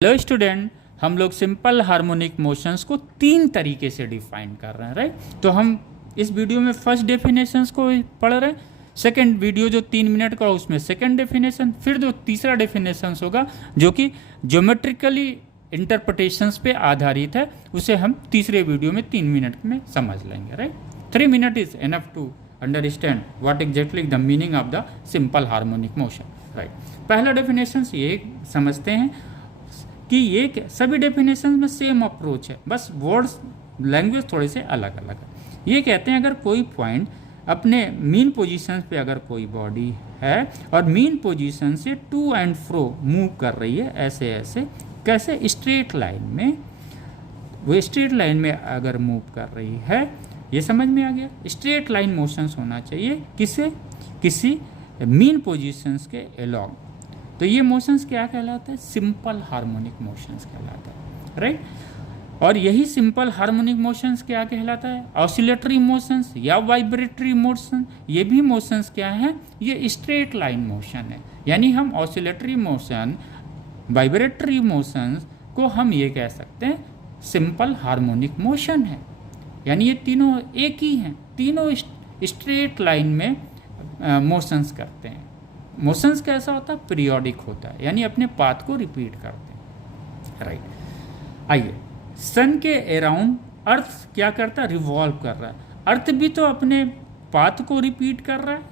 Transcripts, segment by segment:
Hello student, हम लोग simple harmonic motions को तीन तरीके से डिफाइन कर रहे हैं, राइट। तो हम इस वीडियो में फर्स्ट डेफिनेशंस को पढ़ रहे हैं। सेकंड वीडियो जो 3 मिनट का उसमें सेकंड डेफिनेशन, फिर जो तीसरा डेफिनेशंस होगा जो कि ज्योमेट्रिकली इंटरप्रिटेशंस पे आधारित है, उसे हम तीसरे वीडियो में 3 मिनट में समझ लेंगे, right. 3 minute is enough to understand what exactly the meaning of the simple harmonic motion, right. पहला डेफिनेशन ये समझते हैं कि ये सभी डेफिनेशन में सेम अप्रोच है, बस वर्ड्स लैंग्वेज थोड़े से अलग अलग है। ये कहते हैं अगर कोई पॉइंट अपने मीन पोजीशन पे अगर कोई बॉडी है और मीन पोजीशन से टू एंड फ्रो मूव कर रही है, ऐसे ऐसे कैसे स्ट्रेट लाइन में, वो स्ट्रेट लाइन में अगर मूव कर रही है, ये समझ में आ गया। स्ट्रेट लाइन मोशंस होना चाहिए किसी मीन पोजीशंस के अलोंग, तो ये मोशंस क्या कहलाता है? सिंपल हार्मोनिक मोशंस कहलाता है, राइट। और यही सिंपल हार्मोनिक मोशंस क्या कहलाता है? ऑसिलेटरी मोशंस या वाइब्रेटरी मोशन। ये भी मोशंस क्या है? ये स्ट्रेट लाइन मोशन है। यानी हम ऑसिलेटरी मोशन, वाइब्रेटरी मोशंस को हम ये कह सकते हैं सिंपल हार्मोनिक मोशन है। यानी ये तीनों एक ही हैं, तीनों स्ट्रेट लाइन में मोशंस करते हैं। मोशंस कैसा होता है? पीरियोडिक होता है, यानी अपने पाथ को रिपीट करते हैं, राइट। आइए, सन के अराउंड अर्थ क्या करता है? रिवॉल्व कर रहा है। अर्थ भी तो अपने पाथ को रिपीट कर रहा है,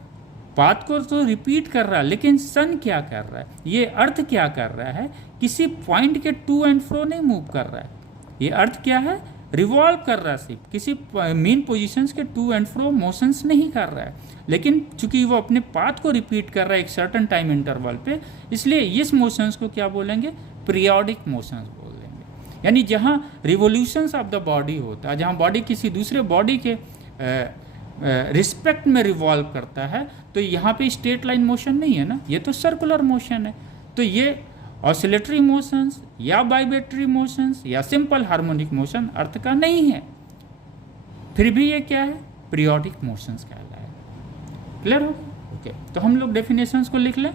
पाथ को तो रिपीट कर रहा है, लेकिन सन क्या कर रहा है? ये अर्थ क्या कर रहा है? किसी पॉइंट के टू एंड फ्रो नहीं मूव कर रहा है। ये अर्थ क्या है? रिवॉल्व कर रहा है, सिर्फ किसी मेन पोजीशंस के टू एंड फ्रो मोशंस नहीं कर रहा है, लेकिन चूंकि वो अपने पाथ को रिपीट कर रहा है एक सर्टन टाइम इंटरवल पे, इसलिए इस मोशंस को क्या बोलेंगे? पीरियोडिक मोशंस बोलेंगे। यानी जहाँ रिवोल्यूशंस ऑफ द बॉडी होता है, जहाँ बॉडी किसी दूसरे बॉडी के रिस्पेक्ट में रिवॉल्व करता है, तो यहाँ पे स्ट्रेट लाइन मोशन नहीं है ना, ये तो सर्कुलर मोशन है। तो ये ऑसिलेटरी मोशंस या वाइब्रेटरी मोशंस या सिंपल हार्मोनिक मोशन अर्थ का नहीं है, फिर भी ये क्या है? पीरियोडिक मोशंस कहलाता है। क्लियर हो? ओके, तो हम लोग डेफिनेशंस को लिख लें।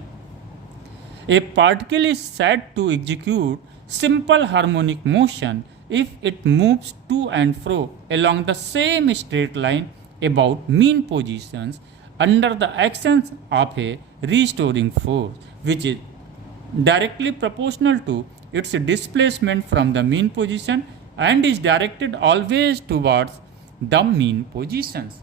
A particle is said to execute simple harmonic motion if it moves to and fro along the same straight line about mean positions under the action of a restoring force which is directly proportional to its displacement from the mean position and is directed always towards the mean positions।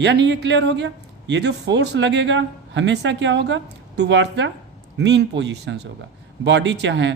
यानी ये clear हो गया। ये जो force लगेगा हमेशा क्या होगा? टुवर्ड्स द मीन पोजीशंस होगा। बॉडी चाहे